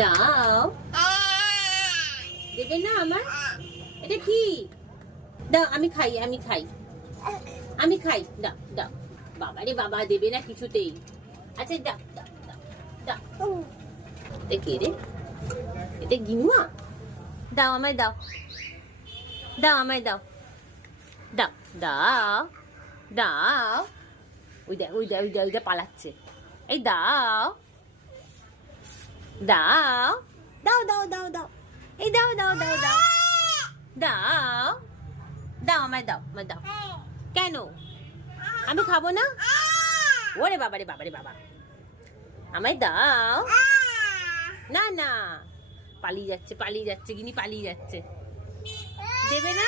দাও, দেবে না আমার? এটা কি? দাও, আমি খাই, আমি খাই, আমি খাই। দাও দাও। বাবা রে বাবা, দেবে না কিছুতেই। আচ্ছা দাও দাও দাও দাও। এটা কে রে? এটা গিনুয়া? দাও আমায় দাও, দাও আমায় দাও, দাও দাও দাও। ওই দা ওই দা ওই দা ওই দা পালাচ্ছে। এই দাও দাও দাও দাও দাও দাও। এই দাও দাও দাও দাও দাও দাও আমায় দাও, আমায় দাও। কেন আমি খাবো না? ওরে বাবারে বাবারে বাবা, আমায় দাও। না না, পালিয়ে যাচ্ছে, পালিয়ে যাচ্ছে, গিনি পালিয়ে যাচ্ছে। দেবে না?